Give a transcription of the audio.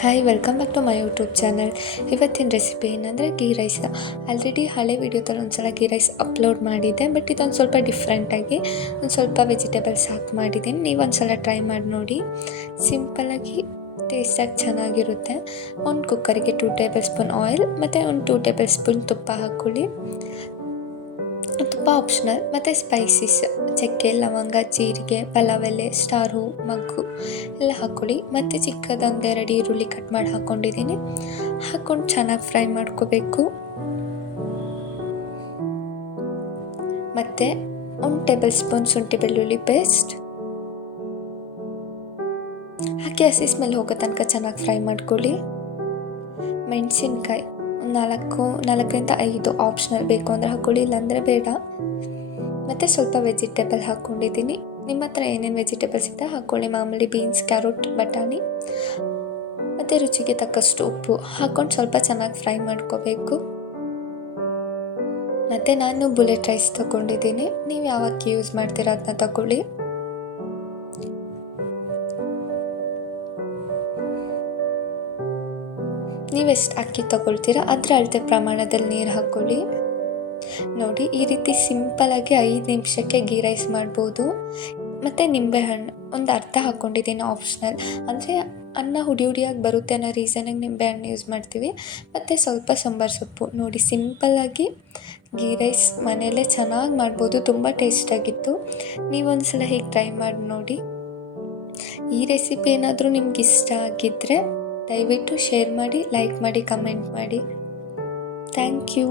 Hi welcome back to my YouTube channel ಇವತ್ತಿನ recipe ಏನಂದರೆ ghee rice already ಹಳೆ ವೀಡಿಯೋದಲ್ಲಿ ಒಂದು ಸಲ ಗೀ ರೈಸ್ ಅಪ್ಲೋಡ್ ಮಾಡಿದ್ದೆ ಬಟ್ ಇದೊಂದು ಸ್ವಲ್ಪ ಡಿಫ್ರೆಂಟಾಗಿ ಒಂದು ಸ್ವಲ್ಪ ವೆಜಿಟೇಬಲ್ಸ್ ಹಾಕಿ ಮಾಡಿದ್ದೀನಿ. ನೀವು ಒಂದು ಸಲ ಟ್ರೈ ಮಾಡಿ ನೋಡಿ. ಸಿಂಪಲಾಗಿ ಟೇಸ್ಟಾಗಿ ಚೆನ್ನಾಗಿರುತ್ತೆ. ಒಂದು ಕುಕ್ಕರಿಗೆ ಟೂ ಟೇಬಲ್ ಸ್ಪೂನ್ ಆಯಿಲ್ ಮತ್ತು ಒಂದು ಟೂ ಟೇಬಲ್ ಸ್ಪೂನ್ ತುಪ್ಪ ಹಾಕ್ಕೊಳ್ಳಿ. ತುಪ್ಪ ಆಪ್ಷನಲ್ ಮತ್ತು ಸ್ಪೈಸಿಸ್ ಚಕ್ಕೆ, ಲವಂಗ, ಜೀರಿಗೆ, ಪಲಾವೆಲೆ, ಸ್ಟಾರ್ ಹೂ ಮಗ್ಗು ಎಲ್ಲ ಹಾಕ್ಕೊಳ್ಳಿ. ಮತ್ತು ಚಿಕ್ಕದೊಂದು ಎರಡು ಈರುಳ್ಳಿ ಕಟ್ ಮಾಡಿ ಹಾಕ್ಕೊಂಡಿದ್ದೀನಿ. ಹಾಕ್ಕೊಂಡು ಚೆನ್ನಾಗಿ ಫ್ರೈ ಮಾಡ್ಕೋಬೇಕು. ಮತ್ತು ಒಂದು ಟೇಬಲ್ ಸ್ಪೂನ್ ಶುಂಠಿ ಬೆಳ್ಳುಳ್ಳಿ ಪೇಸ್ಟ್ ಹಾಕಿ ಹಸಿ ಸ್ಮೆಲ್ ಹೋಗೋ ತನಕ ಚೆನ್ನಾಗಿ ಫ್ರೈ ಮಾಡ್ಕೊಳ್ಳಿ. ಮೆಣಸಿನ್ಕಾಯಿ. ನಾಲ್ಕು, ನಾಲ್ಕರಿಂದ ಐದು ಆಪ್ಷನಲ್ ಬೇಕು ಅಂದರೆ ಹಾಕ್ಕೊಳ್ಳಿ ಇಲ್ಲಾಂದರೆ ಬೇಡ. ಮತ್ತು ಸ್ವಲ್ಪ ವೆಜಿಟೇಬಲ್ ಹಾಕ್ಕೊಂಡಿದ್ದೀನಿ ನಿಮ್ಮ ಹತ್ರ ಏನೇನು ವೆಜಿಟೇಬಲ್ಸ್ ಇದೆ ಹಾಕ್ಕೊಳ್ಳಿ ಮಾಮೂಲಿ ಬೀನ್ಸ್ ಕ್ಯಾರೆಟ್ ಬಟಾಣಿ. ಮತ್ತು ರುಚಿಗೆ ತಕ್ಕಷ್ಟು ಉಪ್ಪು ಹಾಕ್ಕೊಂಡು ಸ್ವಲ್ಪ ಚೆನ್ನಾಗಿ ಫ್ರೈ ಮಾಡ್ಕೋಬೇಕು. ಮತ್ತು ನಾನು ಬುಲೆಟ್ ರೈಸ್ ತೊಗೊಂಡಿದ್ದೀನಿ. ನೀವು ಯಾವಾಗ ಯೂಸ್ ಮಾಡ್ತೀರಾ ಅದನ್ನ ತಗೊಳ್ಳಿ. ನೀವೆಷ್ಟು ಅಕ್ಕಿ ತಗೊಳ್ತೀರಾ ಅದರ ಅಳತೆ ಪ್ರಮಾಣದಲ್ಲಿ ನೀರು ಹಾಕ್ಕೊಳ್ಳಿ. ನೋಡಿ, ಈ ರೀತಿ ಸಿಂಪಲಾಗಿ ಐದು ನಿಮಿಷಕ್ಕೆ ಗೀ ರೈಸ್ ಮಾಡ್ಬೋದು. ಮತ್ತು ನಿಂಬೆಹಣ್ಣು, ಒಂದು ಅರ್ಧ ಹಾಕ್ಕೊಂಡಿದ್ದೀನಿ ಆಪ್ಷನಲ್ ಅಂದರೆ ಅನ್ನ ಹುಡಿ ಹುಡಿಯಾಗಿ ಬರುತ್ತೆ ಅನ್ನೋ ರೀಸನಿಗೆ ನಿಂಬೆಹಣ್ಣು ಯೂಸ್ ಮಾಡ್ತೀವಿ. ಮತ್ತು ಸ್ವಲ್ಪ ಸಾಂಬಾರು ಸೊಪ್ಪು. ನೋಡಿ ಸಿಂಪಲ್ಲಾಗಿ ಗೀ ರೈಸ್ ಮನೆಯಲ್ಲೇ ಚೆನ್ನಾಗಿ ಮಾಡ್ಬೋದು. ತುಂಬ ಟೇಸ್ಟಾಗಿತ್ತು ನೀವೊಂದು ಸಲ ಹೀಗೆ ಟ್ರೈ ಮಾಡಿ ನೋಡಿ. ಈ ರೆಸಿಪಿ ಏನಾದರೂ ನಿಮ್ಗೆ ಇಷ್ಟ ಆಗಿದ್ದರೆ ದಯವಿಟ್ಟು ಶೇರ್ ಮಾಡಿ ಲೈಕ್ ಮಾಡಿ ಕಮೆಂಟ್ ಮಾಡಿ. Thank you